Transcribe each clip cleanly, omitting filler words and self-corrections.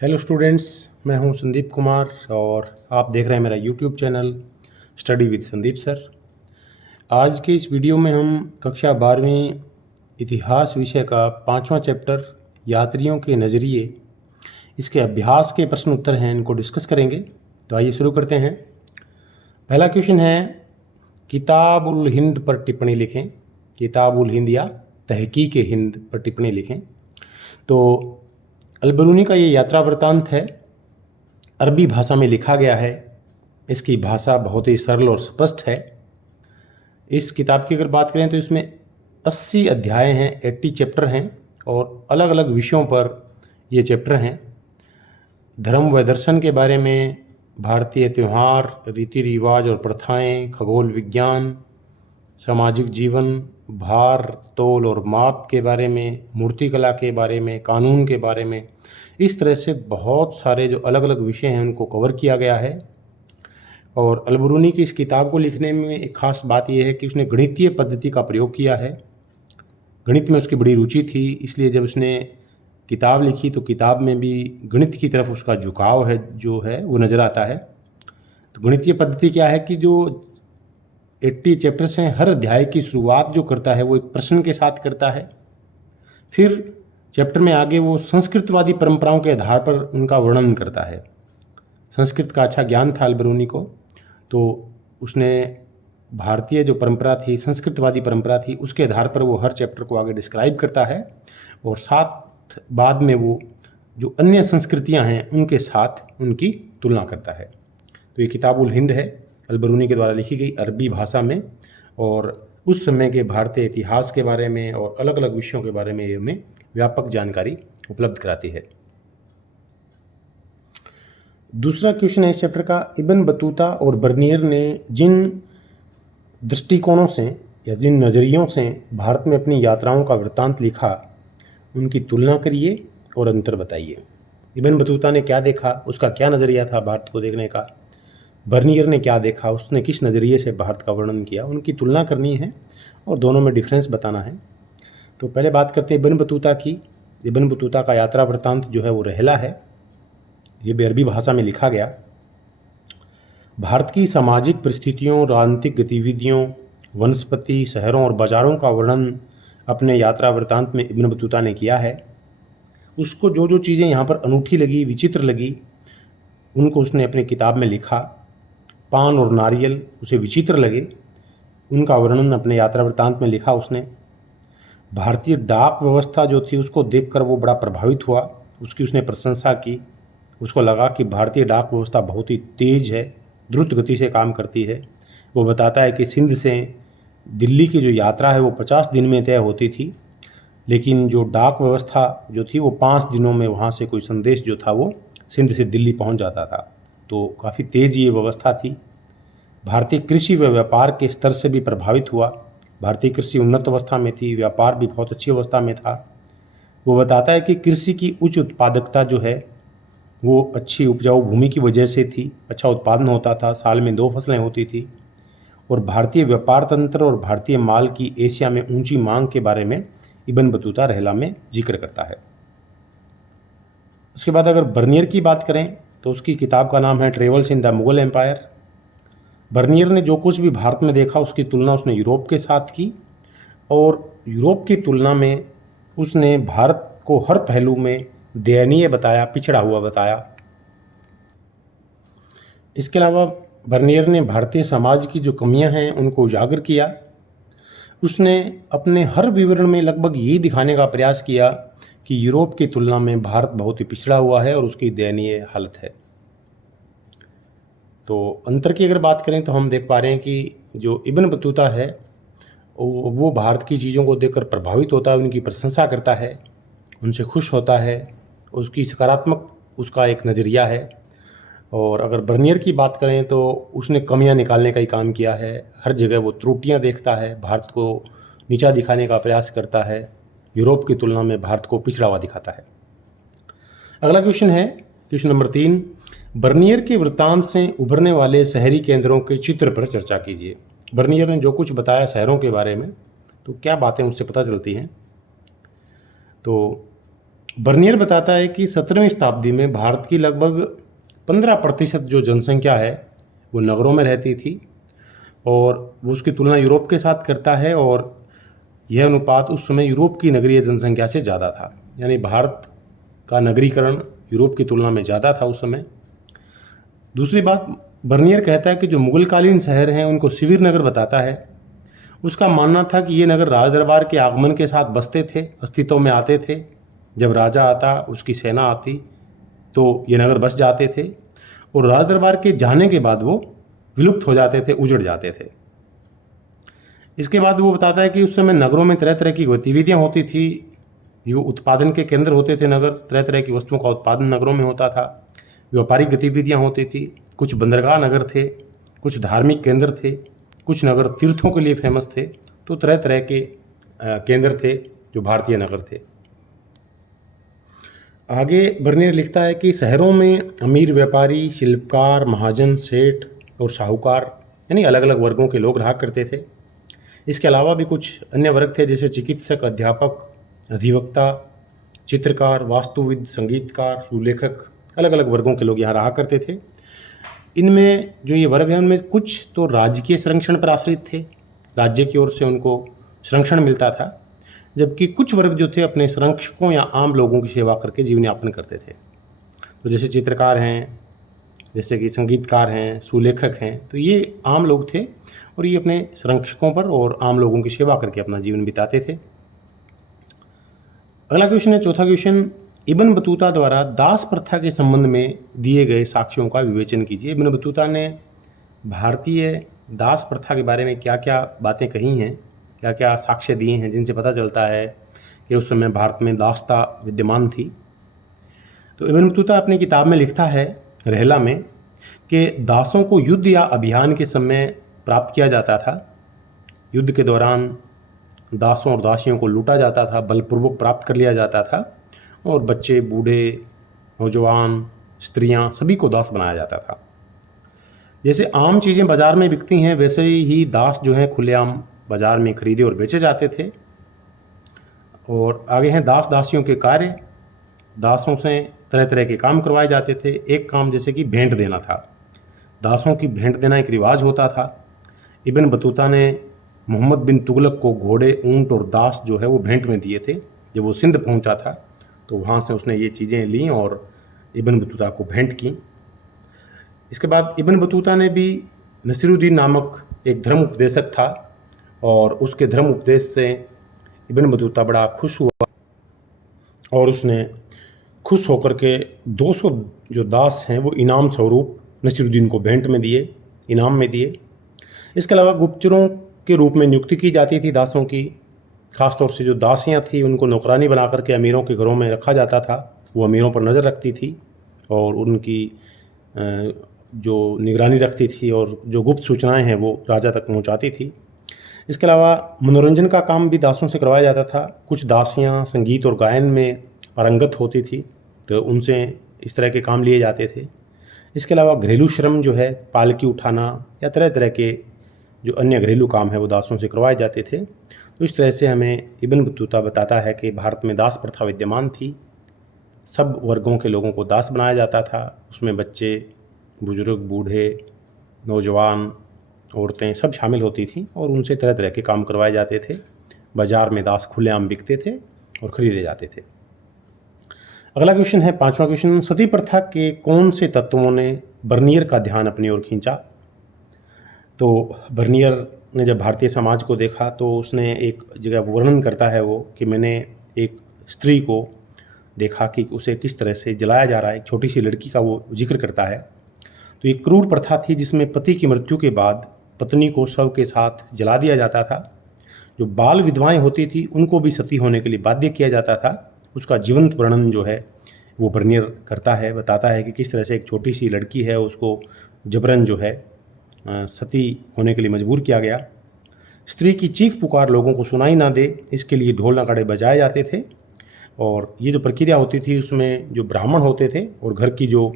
Hello students, मैं हूं संदीप कुमार और आप देख रहे हैं मेरा YouTube channel study with Sandeep sir. आज के इस वीडियो में हम कक्षा 12वीं इतिहास विषय का 5वां चैप्टर यात्रियों के नज़रिए, इसके अभ्यास के प्रश्न उत्तर हैं, इनको डिस्कस करेंगे। तो आइए शुरू करते हैं। पहला क्वेश्चन है, किताब उल हिंद पर टिप्पणी लिखें। किताब उल हिंद या तहकीक हिंद पर टिप्पणी लिखें। तो अलबरूनी का ये यात्रा वृत्तांत है, अरबी भाषा में लिखा गया है। इसकी भाषा बहुत ही सरल और स्पष्ट है। इस किताब की अगर बात करें तो इसमें 80 अध्याय हैं, 80 चैप्टर हैं और अलग अलग विषयों पर ये चैप्टर हैं। धर्म व दर्शन के बारे में, भारतीय त्यौहार, रीति रिवाज और प्रथाएं, खगोल विज्ञान, सामाजिक जीवन, भार तोल और माप के बारे में, मूर्तिकला के बारे में, कानून के बारे में, इस तरह से बहुत सारे जो अलग अलग विषय हैं उनको कवर किया गया है। और अलबरूनी की इस किताब को लिखने में एक ख़ास बात यह है कि उसने गणितीय पद्धति का प्रयोग किया है। गणित में उसकी बड़ी रुचि थी, इसलिए जब उसने किताब लिखी तो किताब में भी गणित की तरफ उसका झुकाव है जो है वो नज़र आता है। तो गणितीय पद्धति क्या है कि जो 80 चैप्टर्स हैं, हर अध्याय की शुरुआत जो करता है वो एक प्रश्न के साथ करता है। फिर चैप्टर में आगे वो संस्कृतवादी परंपराओं के आधार पर उनका वर्णन करता है। संस्कृत का अच्छा ज्ञान था अलबरूनी को, तो उसने भारतीय जो परंपरा थी, संस्कृतवादी परंपरा थी, उसके आधार पर वो हर चैप्टर को आगे डिस्क्राइब करता है और साथ बाद में वो जो अन्य संस्कृतियां हैं उनके साथ उनकी तुलना करता है। तो ये किताब उल हिंद है, अलबरूनी के द्वारा लिखी गई, अरबी भाषा में, और उस समय के भारतीय इतिहास के बारे में और अलग अलग विषयों के बारे में हमें व्यापक जानकारी उपलब्ध कराती है। दूसरा क्वेश्चन है इस चैप्टर का, इब्न बतूता और बर्नियर ने जिन दृष्टिकोणों से या जिन नज़रियों से भारत में अपनी यात्राओं का वृत्तांत लिखा, उनकी तुलना करिए और अंतर बताइए। इब्न बतूता ने क्या देखा, उसका क्या नज़रिया था भारत को देखने का, बर्नियर ने क्या देखा, उसने किस नज़रिए से भारत का वर्णन किया, उनकी तुलना करनी है और दोनों में डिफरेंस बताना है। तो पहले बात करते हैं इब्न बतूता की। इब्न बतूता का यात्रा वृत्तांत जो है वो रहला है, ये भी अरबी भाषा में लिखा गया। भारत की सामाजिक परिस्थितियों, राजनीतिक गतिविधियों, वनस्पति, शहरों और बाज़ारों का वर्णन अपने यात्रा वृत्तांत में इब्न बतूता ने किया है। उसको जो जो चीज़ें यहाँ पर अनूठी लगी, विचित्र लगी, उनको उसने अपनी किताब में लिखा। पान और नारियल उसे विचित्र लगे, उनका वर्णन अपने यात्रा वृत्तांत में लिखा उसने। भारतीय डाक व्यवस्था जो थी उसको देखकर वो बड़ा प्रभावित हुआ, उसकी उसने प्रशंसा की। उसको लगा कि भारतीय डाक व्यवस्था बहुत ही तेज़ है, द्रुत गति से काम करती है। वो बताता है कि सिंध से दिल्ली की जो यात्रा है वो 50 दिन में तय होती थी, लेकिन जो डाक व्यवस्था जो थी वो 5 दिनों में वहाँ से कोई संदेश जो था वो सिंध से दिल्ली पहुँच जाता था। तो काफ़ी तेज़ ये व्यवस्था थी। भारतीय कृषि व व्यापार के स्तर से भी प्रभावित हुआ। भारतीय कृषि उन्नत अवस्था में थी, व्यापार भी बहुत अच्छी अवस्था में था। वो बताता है कि कृषि की उच्च उत्पादकता जो है वो अच्छी उपजाऊ भूमि की वजह से थी, अच्छा उत्पादन होता था, साल में 2 फसलें होती थी। और भारतीय व्यापार तंत्र और भारतीय माल की एशिया में ऊंची मांग के बारे में इब्न बतूता रहला में जिक्र करता है। उसके बाद अगर बर्नियर की बात करें तो उसकी किताब का नाम है travels in the Mughal empire. Bernier ने जो कुछ भी भारत में देखा उसकी तुलना उसने यूरोप के साथ की, और यूरोप की तुलना में उसने भारत को हर पहलू में दयनीय बताया, पिछड़ा हुआ बताया। इसके अलावा बर्नियर ने भारतीय समाज की जो कमियां हैं उनको उजागर किया। उसने अपने हर विवरण में लगभग यही दिखाने का प्रयास किया कि यूरोप की तुलना में भारत बहुत ही पिछड़ा हुआ है और उसकी दयनीय हालत है। तो अंतर की अगर बात करें तो हम देख पा रहे हैं कि जो इब्न बतूता है वो भारत की चीज़ों को देखकर प्रभावित होता है, उनकी प्रशंसा करता है, उनसे खुश होता है, उसकी सकारात्मक उसका एक नज़रिया है। और अगर बर्नियर की बात करें तो उसने कमियां निकालने का ही काम किया है, हर जगह वो त्रुटियां देखता है, भारत को नीचा दिखाने का प्रयास करता है, यूरोप की तुलना में भारत को पिछड़ा हुआ दिखाता है। अगला क्वेश्चन है क्वेश्चन नंबर 3, बर्नियर के वृत्तांत से उभरने वाले शहरी केंद्रों के चित्र पर चर्चा कीजिए। बर्नियर ने जो कुछ बताया शहरों के बारे में, तो क्या बातें उससे पता चलती हैं। तो बर्नियर बताता है कि 17वीं शताब्दी में भारत की लगभग 15% जो जनसंख्या है वो नगरों में रहती थी, और वो उसकी तुलना यूरोप के साथ करता है, और यह अनुपात उस समय यूरोप की नगरीय जनसंख्या से ज़्यादा था। यानी भारत का नगरीकरण यूरोप की तुलना में ज़्यादा था उस समय। दूसरी बात, बर्नियर कहता है कि जो मुगलकालीन शहर हैं उनको शिविर नगर बताता है। उसका मानना था कि ये नगर राज दरबार के आगमन के साथ बसते थे, अस्तित्व में आते थे। जब राजा आता, उसकी सेना आती, तो ये नगर बस जाते थे, और राज दरबार के जाने के बाद वो विलुप्त हो जाते थे, उजड़ जाते थे। इसके बाद वो बताता है कि उस समय नगरों में तरह तरह की गतिविधियाँ होती थी। वो उत्पादन के केंद्र होते थे नगर, तरह तरह की वस्तुओं का उत्पादन नगरों में होता था। व्यापारिक गतिविधियाँ होती थी, कुछ बंदरगाह नगर थे, कुछ धार्मिक केंद्र थे, कुछ नगर तीर्थों के लिए फेमस थे। तो तरह तरह के केंद्र थे जो भारतीय नगर थे। आगे बर्नियर लिखता है कि शहरों में अमीर व्यापारी, शिल्पकार, महाजन, सेठ और साहूकार यानी अलग अलग वर्गों के लोग रहा करते थे। इसके अलावा भी कुछ अन्य वर्ग थे, जैसे चिकित्सक, अध्यापक, अधिवक्ता, चित्रकार, वास्तुविद, संगीतकार, सुलेखक, अलग अलग वर्गों के लोग यहाँ रहा करते थे। इनमें जो ये वर्ग हैं उनमें कुछ तो राजकीय संरक्षण पर आश्रित थे, राज्य की ओर से उनको संरक्षण मिलता था, जबकि कुछ वर्ग जो थे अपने संरक्षकों या आम लोगों की सेवा करके जीवन यापन करते थे। तो जैसे चित्रकार हैं, जैसे कि संगीतकार हैं, सुलेखक हैं, तो ये आम लोग थे और ये अपने संरक्षकों पर और आम लोगों की सेवा करके अपना जीवन बिताते थे। अगला क्वेश्चन है, चौथा क्वेश्चन, इब्न बतूता द्वारा दास प्रथा के संबंध में दिए गए साक्ष्यों का विवेचन कीजिए। इब्न बतूता ने भारतीय दास प्रथा के बारे में क्या क्या बातें कही हैं, क्या क्या साक्ष्य दिए हैं जिनसे पता चलता है कि उस समय भारत में दासता विद्यमान थी। तो इब्न बतूता अपनी किताब में लिखता है रहला में कि दासों को युद्ध या अभियान के समय प्राप्त किया जाता था। युद्ध के दौरान दासों और दासियों को लूटा जाता था, बलपूर्वक प्राप्त कर लिया जाता था, और बच्चे, बूढ़े, नौजवान, स्त्रियां सभी को दास बनाया जाता था। जैसे आम चीज़ें बाज़ार में बिकती हैं, वैसे ही दास जो हैं खुलेआम बाज़ार में खरीदे और बेचे जाते थे। और आगे हैं दास दासियों के कार्य। दासों से तरह तरह के काम करवाए जाते थे। एक काम जैसे कि भेंट देना था, दासों की भेंट देना एक रिवाज होता था। इब्न बतूता ने मोहम्मद बिन तुगलक को घोड़े, ऊंट और दास जो है वो भेंट में दिए थे। जब वो सिंध पहुंचा था तो वहाँ से उसने ये चीज़ें लीं और इब्न बतूता को भेंट की। इसके बाद इब्न बतूता ने भी नसीरुद्दीन नामक एक धर्म उपदेशक था, और उसके धर्म उपदेश से इब्न बतूता बड़ा खुश हुआ, और उसने खुश होकर के 200 जो दास हैं वो इनाम स्वरूप नसीरुद्दीन को भेंट में दिए, इनाम में दिए। इसके अलावा गुप्तचरों के रूप में नियुक्ति की जाती थी दासों की। ख़ासतौर से जो दासियां थी उनको नौकरानी बना करके अमीरों के घरों में रखा जाता था। वो अमीरों पर नज़र रखती थी और उनकी जो निगरानी रखती थी, और जो गुप्त सूचनाएं हैं वो राजा तक पहुंचाती थी। इसके अलावा मनोरंजन का काम भी दासों से करवाया जाता था। कुछ दासियां संगीत और गायन में पारंगत होती थी, तो उनसे इस तरह के काम लिए जाते थे। इसके अलावा घरेलू श्रम जो है, पालकी उठाना या तरह तरह के जो अन्य घरेलू काम है वो दासों से करवाए जाते थे। तो इस तरह से हमें इब्न बतूता बताता है कि भारत में दास प्रथा विद्यमान थी। सब वर्गों के लोगों को दास बनाया जाता था। उसमें बच्चे, बुजुर्ग, बूढ़े, नौजवान, औरतें सब शामिल होती थीं, और उनसे तरह तरह के काम करवाए जाते थे। बाज़ार में दास खुलेआम बिकते थे और ख़रीदे जाते थे। अगला क्वेश्चन है, पांचवा क्वेश्चन, सती प्रथा के कौन से तत्वों ने बर्नियर का ध्यान अपनी ओर खींचा? तो बर्नियर ने जब भारतीय समाज को देखा तो उसने एक जगह वर्णन करता है वो कि मैंने एक स्त्री को देखा कि उसे किस तरह से जलाया जा रहा है। एक छोटी सी लड़की का वो जिक्र करता है। तो ये क्रूर प्रथा थी जिसमें पति की मृत्यु के बाद पत्नी को शव के साथ जला दिया जाता था। जो बाल विधवाएं होती थी उनको भी सती होने के लिए बाध्य किया जाता था। उसका जीवंत वर्णन जो है वो बर्नियर करता है, बताता है कि किस तरह से एक छोटी सी लड़की है उसको जबरन जो है सती होने के लिए मजबूर किया गया। स्त्री की चीख पुकार लोगों को सुनाई ना दे, इसके लिए ढोल नगाड़े बजाए जाते थे। और ये जो प्रक्रिया होती थी उसमें जो ब्राह्मण होते थे और घर की जो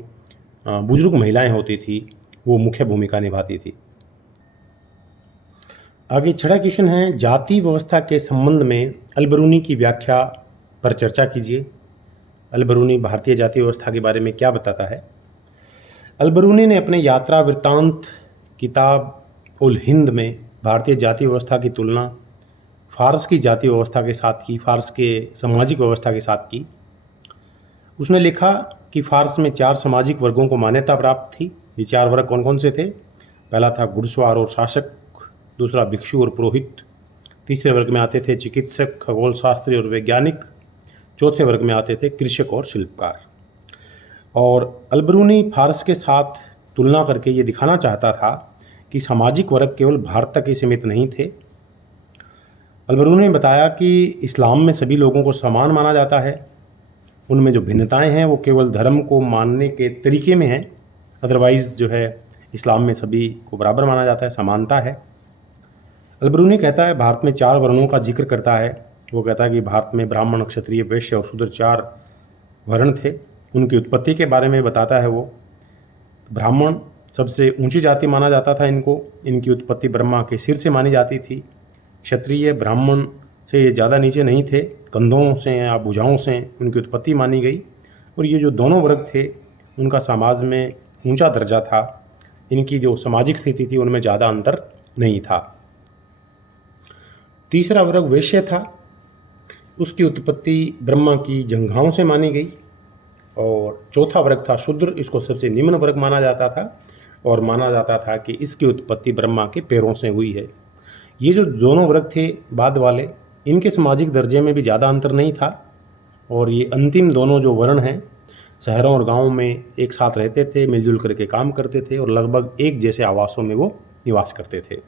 बुजुर्ग महिलाएं होती थी वो मुख्य भूमिका निभाती थी। आगे छठा क्वेश्चन है, जाति व्यवस्था के संबंध में अल बरूनी की व्याख्या पर चर्चा कीजिए। अल-बरूनी भारतीय जाति व्यवस्था के बारे में क्या बताता है। अल-बरूनी ने अपने यात्रा वृत्तांत किताब उल हिंद में भारतीय जाति व्यवस्था की तुलना फ़ारस की जाति व्यवस्था के साथ की, फ़ारस के सामाजिक व्यवस्था के साथ की। उसने लिखा कि फ़ारस में 4 सामाजिक वर्गों को मान्यता प्राप्त थी। ये 4 वर्ग कौन कौन से थे? पहला था घुड़सवार और शासक, दूसरा भिक्षु और पुरोहित, तीसरे वर्ग में आते थे चिकित्सक, खगोलशास्त्री और वैज्ञानिक, चौथे वर्ग में आते थे कृषक और शिल्पकार। और अल-बरूनी फ़ारस के साथ तुलना करके ये दिखाना चाहता था कि सामाजिक वर्ग केवल भारत तक ही सीमित नहीं थे। अल-बरूनी ने बताया कि इस्लाम में सभी लोगों को समान माना जाता है। उनमें जो भिन्नताएं हैं वो केवल धर्म को मानने के तरीके में हैं, अदरवाइज़ जो है इस्लाम में सभी को बराबर माना जाता है, समानता है। अल-बरूनी कहता है भारत में 4 वर्णों का जिक्र करता है। वो कहता है कि भारत में ब्राह्मण, क्षत्रिय, वैश्य और शूद्र 4 वर्ण थे। उनकी उत्पत्ति के बारे में बताता है वो। ब्राह्मण सबसे ऊंची जाति माना जाता था इनको। इनकी उत्पत्ति ब्रह्मा के सिर से मानी जाती थी। क्षत्रिय ब्राह्मण से ये ज़्यादा नीचे नहीं थे, कंधों से या भुजाओं से उनकी उत्पत्ति मानी गई। और ये जो दोनों वर्ग थे उनका समाज में ऊंचा दर्जा था। इनकी जो सामाजिक स्थिति थी उनमें ज़्यादा अंतर नहीं था। तीसरा वर्ग वैश्य था। उसकी उत्पत्ति ब्रह्मा की जंघाओं से मानी गई। और चौथा वर्ग था शूद्र। इसको सबसे निम्न वर्ग माना जाता था और माना जाता था कि इसकी उत्पत्ति ब्रह्मा के पैरों से हुई है। ये जो दोनों वर्ग थे बाद वाले, इनके सामाजिक दर्जे में भी ज़्यादा अंतर नहीं था। और ये अंतिम दोनों जो वर्ण हैं शहरों और गांवों में एक साथ रहते थे, मिलजुल करके काम करते थे और लगभग एक जैसे आवासों में वो निवास करते थे।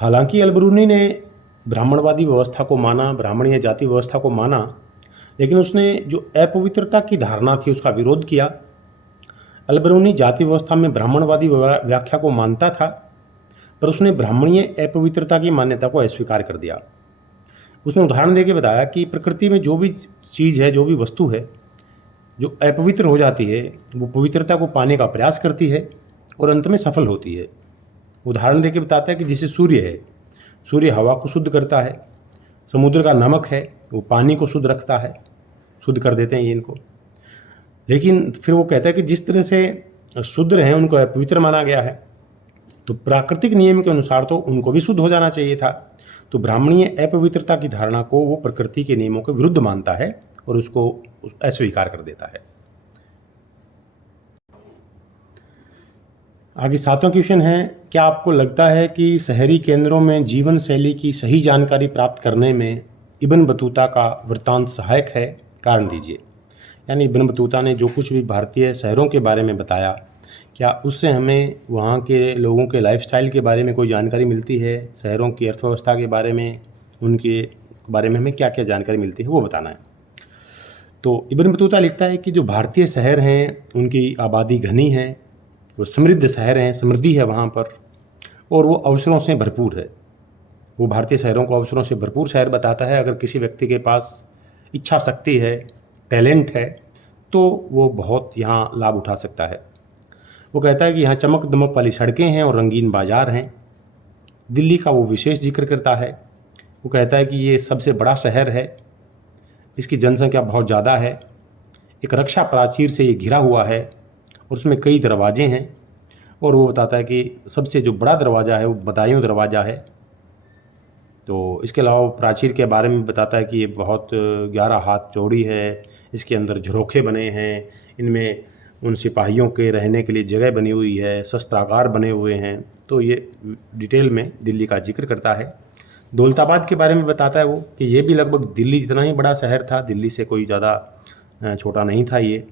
हालांकि अल-बरूनी ने ब्राह्मणवादी व्यवस्था को माना, ब्राह्मणीय जाति व्यवस्था को माना, लेकिन उसने जो अपवित्रता की धारणा थी उसका विरोध किया। अल-बरूनी जाति व्यवस्था में ब्राह्मणवादी व्याख्या को मानता था, पर उसने ब्राह्मणीय अपवित्रता की मान्यता को अस्वीकार कर दिया। उसने उदाहरण देके बताया कि प्रकृति में जो भी चीज़ है, जो भी वस्तु है जो अपवित्र हो जाती है, वो पवित्रता को पाने का प्रयास करती है और अंत में सफल होती है। उदाहरण देके बताता है कि जैसे सूर्य है, सूर्य हवा को शुद्ध करता है। समुद्र का नमक है, वो पानी को शुद्ध रखता है, शुद्ध कर देते हैं ये इनको। लेकिन फिर वो कहता है कि जिस तरह से शूद्र हैं उनको अपवित्र माना गया है, तो प्राकृतिक नियम के अनुसार तो उनको भी शुद्ध हो जाना चाहिए था। तो ब्राह्मणीय अपवित्रता की धारणा को वो प्रकृति के नियमों के विरुद्ध मानता है और उसको अस्वीकार कर देता है। आगे 7वां क्वेश्चन है, क्या आपको लगता है कि शहरी केंद्रों में जीवन शैली की सही जानकारी प्राप्त करने में इब्न बतूता का वृत्तांत सहायक है? कारण दीजिए। यानी इब्न बतूता ने जो कुछ भी भारतीय शहरों के बारे में बताया, क्या उससे हमें वहाँ के लोगों के लाइफस्टाइल के बारे में कोई जानकारी मिलती है? शहरों की अर्थव्यवस्था के बारे में, उनके बारे में हमें क्या क्या जानकारी मिलती है वो बताना है। तो इब्न बतूता लिखता है कि जो भारतीय शहर हैं उनकी आबादी घनी है, वो समृद्ध शहर हैं, समृद्धि है वहाँ पर, और वो अवसरों से भरपूर है। वो भारतीय शहरों को अवसरों से भरपूर शहर बताता है। अगर किसी व्यक्ति के पास इच्छा शक्ति है, टैलेंट है, तो वो बहुत यहाँ लाभ उठा सकता है। वो कहता है कि यहाँ चमक दमक वाली सड़कें हैं और रंगीन बाज़ार हैं। दिल्ली का वो विशेष जिक्र करता है। वो कहता है कि ये सबसे बड़ा शहर है, इसकी जनसंख्या बहुत ज़्यादा है, एक रक्षा प्राचीर से ये घिरा हुआ है और उसमें कई दरवाजे हैं। और वो बताता है कि सबसे जो बड़ा दरवाज़ा है वो बदायूं दरवाज़ा है। तो इसके अलावा प्राचीर के बारे में बताता है कि ये बहुत 11 हाथ चौड़ी है, इसके अंदर झरोखे बने हैं, इनमें उन सिपाहियों के रहने के लिए जगह बनी हुई है, शस्त्रागार बने हुए हैं। तो ये डिटेल में दिल्ली का जिक्र करता है। दौलताबाद के बारे में बताता है वो कि ये भी लगभग दिल्ली जितना ही बड़ा शहर था, दिल्ली से कोई ज़्यादा छोटा नहीं था ये।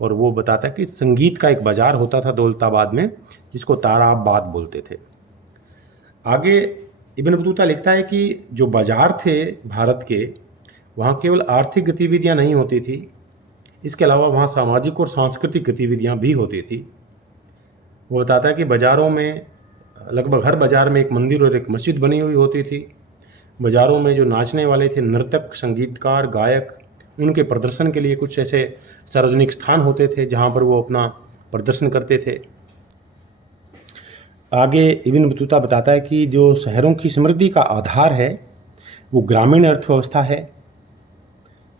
और वो बताता है कि संगीत का एक बाज़ार होता था दौलताबाद में, जिसको ताराबाद बोलते थे। आगे इब्न बतूता लिखता है कि जो बाज़ार थे भारत के, वहाँ केवल आर्थिक गतिविधियाँ नहीं होती थी, इसके अलावा वहाँ सामाजिक और सांस्कृतिक गतिविधियाँ भी होती थी। वो बताता है कि बाज़ारों में लगभग हर बाज़ार में एक मंदिर और एक मस्जिद बनी हुई होती थी। बाज़ारों में जो नाचने वाले थे, नर्तक, संगीतकार, गायक, उनके प्रदर्शन के लिए कुछ ऐसे सार्वजनिक स्थान होते थे जहाँ पर वो अपना प्रदर्शन करते थे। आगे इब्न बतूता बताता है कि जो शहरों की समृद्धि का आधार है वो ग्रामीण अर्थव्यवस्था है।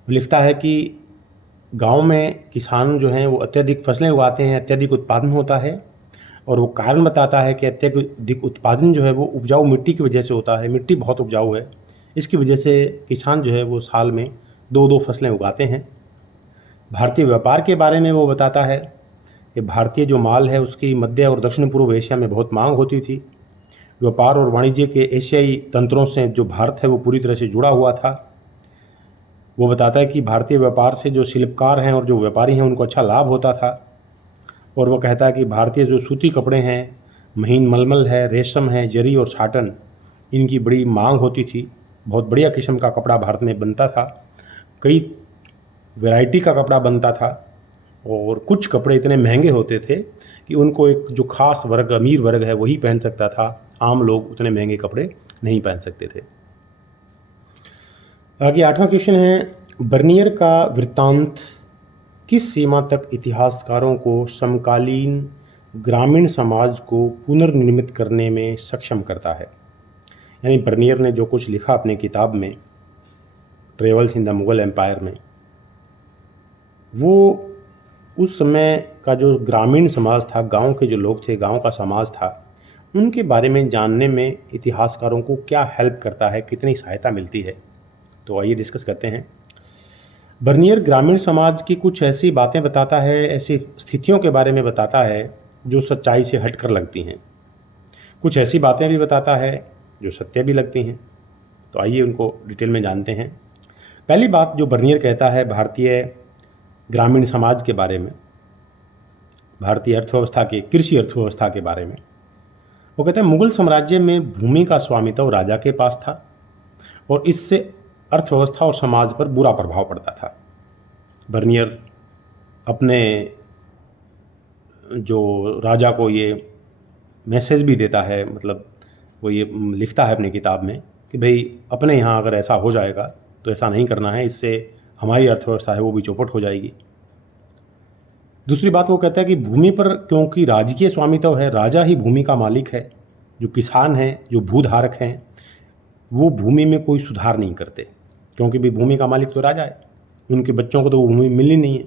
वो लिखता है कि गांव में किसान जो हैं वो अत्यधिक फसलें उगाते हैं, अत्यधिक उत्पादन होता है, और वो कारण बताता है कि अत्यधिक उत्पादन जो है वो उपजाऊ मिट्टी की वजह से होता है। मिट्टी बहुत उपजाऊ है, इसकी वजह से किसान जो है वो साल में 2-2 फसलें उगाते हैं। भारतीय व्यापार के बारे में वो बताता है कि भारतीय जो माल है उसकी मध्य और दक्षिण पूर्व एशिया में बहुत मांग होती थी। व्यापार और वाणिज्य के एशियाई तंत्रों से जो भारत है वो पूरी तरह से जुड़ा हुआ था। वो बताता है कि भारतीय व्यापार से जो शिल्पकार हैं और जो व्यापारी हैं उनको अच्छा लाभ होता था। और वो कहता है कि भारतीय जो सूती कपड़े हैं, महीन मलमल है, रेशम है, जरी और साटन, इनकी बड़ी मांग होती थी। बहुत बढ़िया किस्म का कपड़ा भारत में बनता था, कई वैरायटी का कपड़ा बनता था, और कुछ कपड़े इतने महंगे होते थे कि उनको एक जो खास वर्ग, अमीर वर्ग है, वही पहन सकता था। आम लोग उतने महंगे कपड़े नहीं पहन सकते थे। आगे 8वां क्वेश्चन है, बर्नियर का वृत्तांत किस सीमा तक इतिहासकारों को समकालीन ग्रामीण समाज को पुनर्निर्मित करने में सक्षम करता है? यानी बर्नियर ने जो कुछ लिखा अपनी किताब में travels in the Mughal empire में, वो उस समय का जो ग्रामीण समाज था, गांव के जो लोग थे, गांव का समाज था, उनके बारे में जानने में इतिहासकारों को क्या हेल्प करता है, कितनी सहायता मिलती है। तो आइए डिस्कस करते हैं। बर्नियर ग्रामीण समाज की कुछ ऐसी बातें बताता है, ऐसी स्थितियों के बारे में बताता है जो सच्चाई से हटकर लगती हैं। कुछ ऐसी बातें भी बताता है जो सत्य भी लगती हैं। तो आइए उनको डिटेल में जानते हैं। पहली बात जो बर्नियर कहता है भारतीय ग्रामीण समाज के बारे में, भारतीय अर्थव्यवस्था के, कृषि अर्थव्यवस्था के बारे में, वो कहते हैं मुगल साम्राज्य में भूमि का स्वामित्व राजा के पास था और इससे अर्थव्यवस्था और समाज पर बुरा प्रभाव पड़ता था। बर्नियर अपने जो राजा को ये मैसेज भी देता है, मतलब वो ये लिखता है अपनी किताब में कि भाई अपने यहाँ अगर ऐसा हो जाएगा तो ऐसा नहीं करना है, इससे हमारी अर्थव्यवस्था है वो भी चौपट हो जाएगी। दूसरी बात वो कहता है कि भूमि पर क्योंकि राजकीय स्वामित्व है, राजा ही भूमि का मालिक है, जो किसान हैं, जो भूधारक हैं, वो भूमि में कोई सुधार नहीं करते, क्योंकि भी भूमि का मालिक तो राजा है, उनके बच्चों को तो वो भूमि मिलनी नहीं है।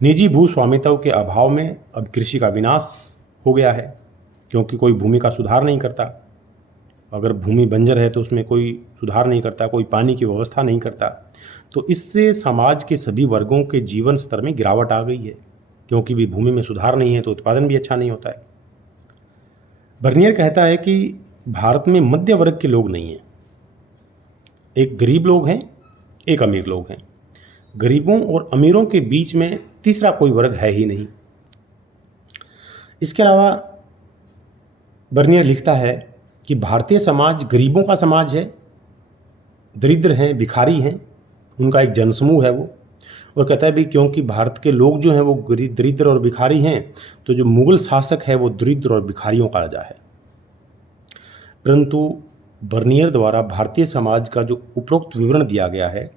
निजी भू स्वामित्व के अभाव में अब कृषि का विनाश हो गया है, क्योंकि कोई भूमि का सुधार नहीं करता। अगर भूमि बंजर है तो उसमें कोई सुधार नहीं करता, कोई पानी की व्यवस्था नहीं करता, तो इससे समाज के सभी वर्गों के जीवन स्तर में गिरावट आ गई है, क्योंकि भी भूमि में सुधार नहीं है तो उत्पादन भी अच्छा नहीं होता है। बर्नियर कहता है कि भारत में मध्य वर्ग के लोग नहीं हैं, एक गरीब लोग हैं, एक अमीर लोग हैं। गरीबों और अमीरों के बीच में तीसरा कोई वर्ग है ही नहीं। इसके अलावा बर्नियर लिखता है कि भारतीय समाज गरीबों का समाज है, दरिद्र हैं, भिखारी हैं, उनका एक जनसमूह है वो। और कहता है भी क्योंकि भारत के लोग जो हैं वो दरिद्र और भिखारी हैं, तो जो मुगल शासक है वो दरिद्र और भिखारियों का राजा है। परंतु बर्नियर द्वारा भारतीय समाज का जो उपरोक्त विवरण दिया गया है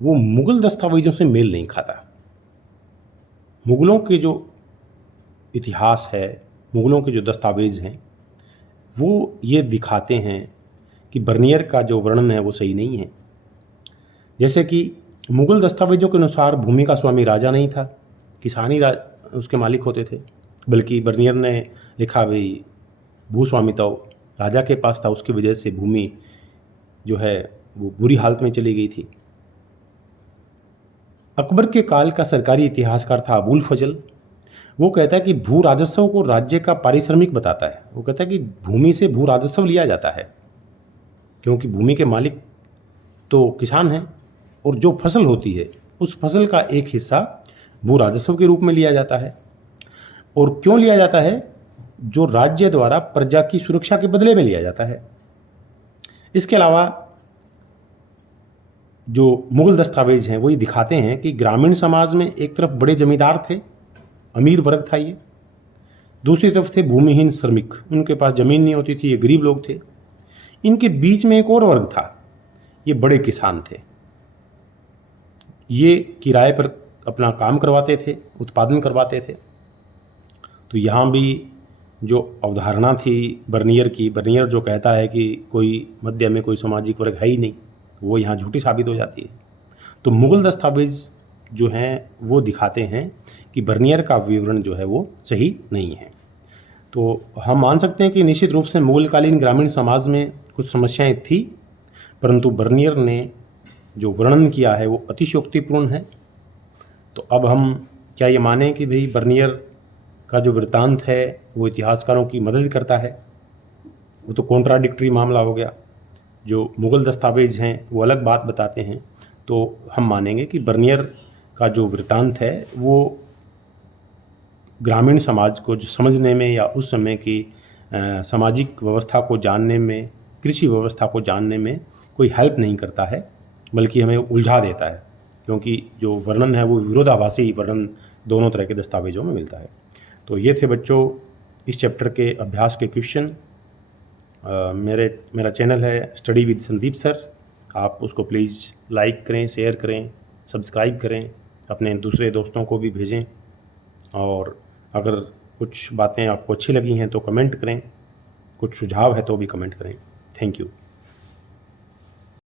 वो मुगल दस्तावेजों से मेल नहीं खाता। मुगलों के जो इतिहास है, मुगलों के जो दस्तावेज हैं, वो ये दिखाते हैं कि बर्नियर का जो वर्णन है वो सही नहीं है। जैसे कि मुगल दस्तावेजों के अनुसार भूमि का स्वामी राजा नहीं था, किसान ही उसके मालिक होते थे, बल्कि बर्नियर ने लिखा भाई भूस्वामित्व राजा के पास था, उसकी वजह से भूमि जो है वो बुरी हालत में चली गई थी। अकबर के काल का सरकारी इतिहासकार था अबुल फजल। वो कहता है कि भू राजस्व को राज्य का पारिश्रमिक बताता है। वो कहता है कि भूमि से भू राजस्व लिया जाता है, क्योंकि भूमि के मालिक तो किसान हैं, और जो फसल होती है उस फसल का एक हिस्सा भू राजस्व के रूप में लिया जाता है। और क्यों लिया जाता है? जो राज्य द्वारा प्रजा की सुरक्षा के बदले में लिया जाता है। इसके अलावा जो मुगल दस्तावेज हैं वो ये दिखाते हैं कि ग्रामीण समाज में एक तरफ बड़े जमींदार थे, अमीर वर्ग था ये, दूसरी तरफ थे भूमिहीन श्रमिक, उनके पास ज़मीन नहीं होती थी, ये गरीब लोग थे। इनके बीच में एक और वर्ग था, ये बड़े किसान थे। ये किराए पर अपना काम करवाते थे, उत्पादन करवाते थे। तो यहाँ भी जो अवधारणा थी बर्नियर की, बर्नियर जो कहता है कि कोई मध्य में कोई सामाजिक वर्ग है ही नहीं, वो यहाँ झूठी साबित हो जाती है। तो मुग़ल दस्तावेज़ जो हैं वो दिखाते हैं कि बर्नियर का विवरण जो है वो सही नहीं है। तो हम मान सकते हैं कि निश्चित रूप से मुग़लकालीन ग्रामीण समाज में कुछ समस्याएं थी, परंतु बर्नियर ने जो वर्णन किया है वो अतिशयोक्तिपूर्ण है। तो अब हम क्या ये मानें कि भाई बर्नियर का जो वृत्तांत है वो इतिहासकारों की मदद करता है? वो तो कॉन्ट्राडिक्टरी मामला हो गया। जो मुग़ल दस्तावेज़ हैं वो अलग बात बताते हैं। तो हम मानेंगे कि बर्नियर का जो वृत्तांत है वो ग्रामीण समाज को जो समझने में या उस समय की सामाजिक व्यवस्था को जानने में, कृषि व्यवस्था को जानने में कोई हेल्प नहीं करता है, बल्कि हमें उलझा देता है, क्योंकि जो वर्णन है वो विरोधाभासी वर्णन दोनों तरह के दस्तावेज़ों में मिलता है। तो ये थे बच्चों इस चैप्टर के अभ्यास के क्वेश्चन। मेरा चैनल है स्टडी विद संदीप सर। आप उसको प्लीज़ लाइक करें, शेयर करें, सब्सक्राइब करें, अपने दूसरे दोस्तों को भी भेजें। और अगर कुछ बातें आपको अच्छी लगी हैं तो कमेंट करें, कुछ सुझाव है तो भी कमेंट करें। Thank you.